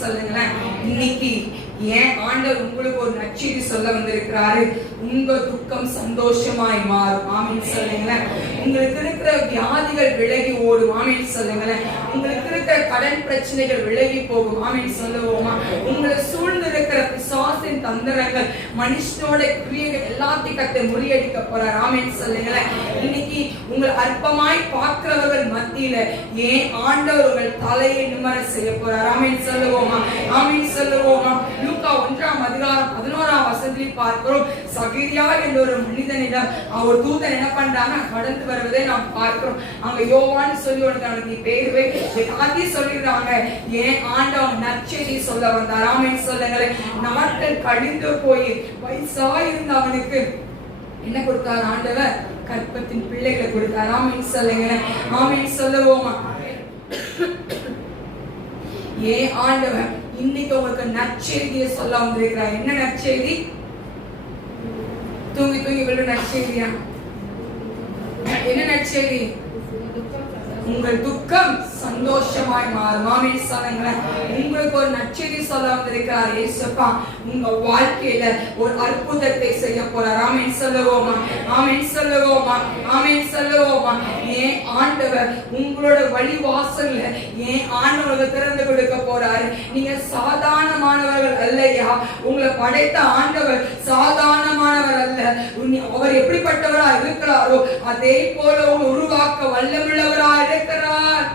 சொல்லுங்களேன். இன்னைக்கு ஏன் ஆண்டவர் உங்களுக்கு ஒரு நற்செய்தி சொல்ல வந்திருக்கிறாரு? உங்க துக்கம் சந்தோஷமாய் மாறும். ஆமீன் சொல்லுங்களேன். உங்களுக்கு இருக்கிற வியாதிகள் விலகி ஓடும். ஆமீன் சொல்லுங்களேன். உங்களுக்கு இருக்கிற கடன் பிரச்சனைகள் விலகி போகும். ஆமீன் சொல்லுவோமா? உங்களை சூழ்நிலை தந்திரங்கள் மனுஷனோட கிரியைகள் எல்லாத்தையும் கத்தை முறியடிக்க போறார். ஆமீன் சொல்லுங்களேன். இன்னைக்கு உங்கள் அற்பமாய் பார்க்கிறவர்கள் மத்தியில ஏன் ஆண்டவர் உங்கள் தலையை நிமர செய்ய போறார்? ஆமீன் சொல்லுவோமா? ஆமீன் சொல்லுவோமா? லூக்கா ஒன்றாம் அதிகாரம் பதினோராம் வசதியில் பார்க்கிறோம். சகிரியா என்ற ஒரு மனிதனிடம் அவர் தூதன் என்ன பண்றாங்க? கடந்து வருவதை நாம் பார்க்கிறோம். அங்க யோவான்னு சொல்லி உனக்கு நீ பேருவே எல்லாத்தையும் சொல்லிடுறாங்க ஏன் ஆண்டவன் நற்செய்தி சொல்ல வந்தார்? ஆமீன் சொல்லுங்களேன். நாட்கள் கழிந்து போய் வயசா இருந்த அவனுக்கு என்ன கொடுத்தார் ஆண்டவர்? கற்பத்தின் பிள்ளைகளை கொடுத்தார். ஆமீன் சொல்லுங்களேன். ஆமீன் சொல்லுவோமா? ஏ ஆண்டவர் இன்னைக்கு உங்களுக்கு நற்செய்தியை சொல்ல வந்திருக்கிறார்? என்ன நற்செய்தி? தூங்கி தூங்கி விழு நற்செய்தியா என்ன நற்செய்தி உங்கள் துக்கம் சந்தோஷமாய் மாறும். சொல்லுங்களேன். உங்களுக்கு ஒரு நற்செய்தி சொல்ல வந்திருக்கிறார் ஏசப்பா உங்க வாழ்க்கையில ஒரு அற்புதத்தை செய்ய போறார். ஆமேன். சொல்லுவோமா? ஆமேன். சொல்லுவோமா? ஆமேன். சொல்லுவோமா? ஏன் ஆண்டவர் உங்களோட வழி வாசல்ல ஏன் ஆண்டவர் திறந்து கொடுக்க போறாரு? நீங்க சாதாரணமானவர்கள் அல்லையா? உங்களை படைத்த ஆண்டவர் சாதாரணமானவர் அல்ல. அவர் எப்படிப்பட்டவரா இருக்கிறாரோ அதே போல உருவாக்க வல்லமுள்ளவராக இருக்கிறார்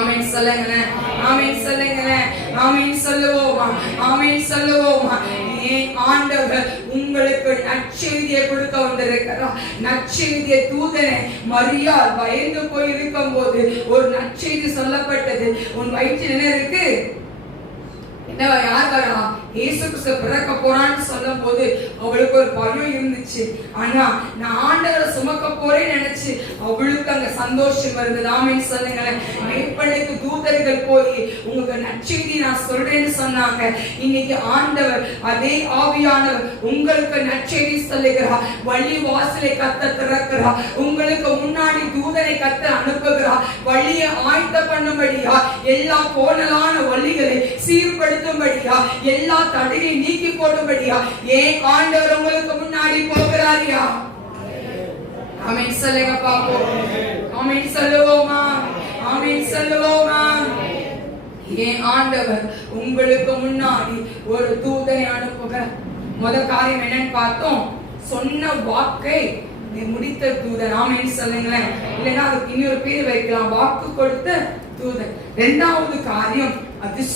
ஆமீன் சொல்லுங்க ஆமீன் சொல்லுங்களேன் ஆமீன் சொல்லுவோமா ஆமீன் சொல்லுவோமா. ஆண்டவர் உங்களுக்கு நற்செய்தியை கொடுக்க வந்திருக்கிறார். நற்செய்தியை தூதனை மரியாள் பயந்து போய் இருக்கும் போது ஒரு நற்செய்தி சொல்லப்பட்டது. உன் வயிற்றில் என்ன இருக்கு? என்னவா யார் வரா இயேசு கிறிஸ்து பிறக்க போறான்னு சொல்லும் போது அவளுக்கு ஒரு பயம் இருந்துச்சு. ஆனா நான் ஆண்டவரை சுமக்க போறேன்னு நினைச்சு அவளுக்கு அங்க சந்தோஷம் வருது ஆமின்னு சொல்லுங்களேன். மேற்பள்ளிக்கு தூதர்கள் போய் உங்களுக்கு நற்செய்தி நான் சொல்றேன்னு சொன்னாங்க. இன்னைக்கு ஆண்டவர் அதே ஆவியானவர் உங்களுக்கு நற்செய்தி சொல்லுகிறார் வழி வாசலை கத்த திறக்கிறார் உங்களுக்கு முன்னாடி தூதனை கத்த அனுப்புகிறார் வழியை ஆயத்த பண்ணும்படியா? எல்லா கோணலான வழிகளை சீர்படுத்தும்படியா? எல்லா தடையை நீக்கி போடும்படியா? ஏன் ஆண்டவர் உங்களுக்கு முன்னாடி போகிறாரியா ஆமென் சொல்லுங்க பாப்போம் ஆமென் சொல்லுவோமா? ஆமென் சொல்லுவோமா? ஏன் ஆண்டவர் உங்களுக்கு முன்னாடி ஒரு தூதனை அனுப்புக முத காரியம் என்னன்னு பார்த்தோம். சொன்ன வாக்கை நீ முடித்த தூதன். ஆமென் சொல்லுங்களேன். இல்லைன்னா அதுக்கு இன்னொரு பேர் வைக்கலாம். வாக்கு கொடுத்த தூதன். ரெண்டாவது காரியம் அது